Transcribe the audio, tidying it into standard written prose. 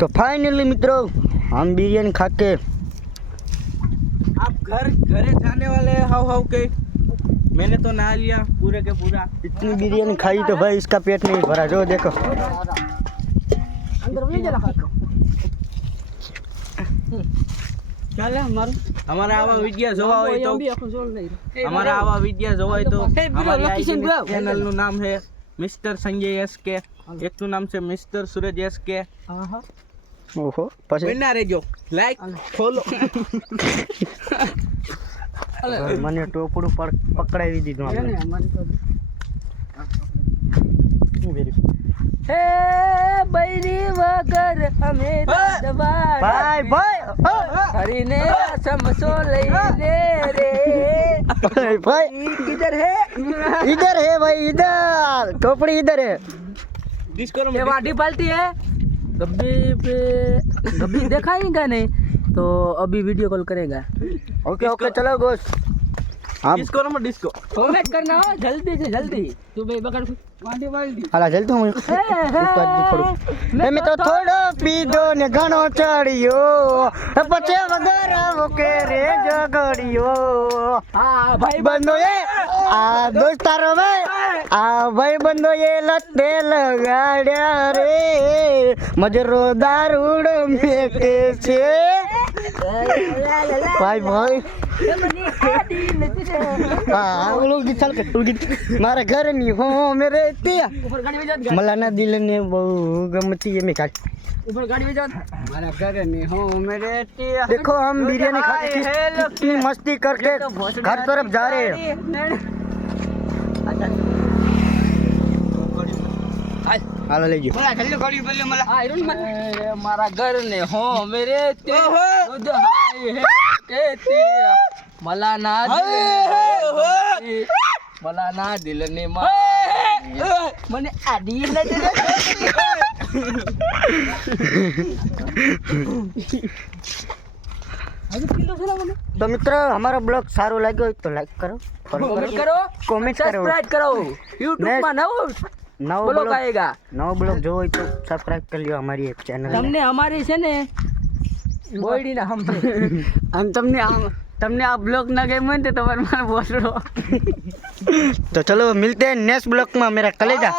तो फाइनली मित्रों हम बिरयानी खा के आप घरे जाने वाले हैं हाउ के। मैंने तो नहा लिया पूरे के पूरा। इतनी बिरयानी खाई तो भाई इसका पेट नहीं भरा। जो देखो हमारा आवा विडियो જોવા હોય તો हमारा आवा विडियो જોવા હોય तो हमारी चैनल નું नाम है मिस्टर संजय एसके। एक નું नाम છે मिस्टर सूरज एसके। ओहो પછી બના રહેજો લાઈક ફોલો। મને ટોપડું પર પકડાવી દીધું આપણે। હે બૈરી વગર અમે દવા ભાઈ ભાઈ હરીને સમસો લઈને રે भाई કિધર હે इधर है भाई इधर टोपड़ी इधर है। डिस्को ये वाडी पाल्टी है गब्बी पे गब्बी दिखाएगा नहीं तो अभी वीडियो कॉल करेगा। ओके ओके चलो गोश आप डिस्को नंबर डिस्को कमेंट करना हो जल्दी से जल्दी तू भाई बकड़ वाडी पाल्टी हाला जल्दी हूँ मैं तो थोड़ो पीधो ने घणो चढ़ियो पचे वगर के रे जगड़ियो हाँ भाई बंदो ये आ दोस्तारो भाई आ भाई बंदो ये लत्ते लगाड्या रे मजरो दारूड में कैसे भाई भाई हाँ वो लोग चल के मारा घर नहीं हो मेरे तिया ऊपर गाड़ी में जा मलाना दिल ने बहु गमती है मैं काट ऊपर गाड़ी में जा हमारा घर नहीं हो मेरे तिया। देखो हम बिरयानी खा के कितनी मस्ती करके घर तरफ जा रहे हैं। हाल ले जी आयरन मन मारा घर ने हो मेरे ते दूध हाय है ते मला ना दिल ने मने आडी ले तो मित्र हमारा ब्लॉग सारो लाग्यो हो तो लाइक करो फॉलो करो कमेंट करो सब्सक्राइब करो YouTube में नવો ब्लॉग आएगा। नવો ब्लॉग जो हो तो सब्सक्राइब कर लियो हमारी एक चैनल તમને અમારી છે ને બોયડી ના હમ તમને આ બ્લોગ ના ગમે હોય તો તમારે મને બોલરો। तो चलो मिलते हैं नेक्स्ट ब्लॉग में मेरा कलेजा।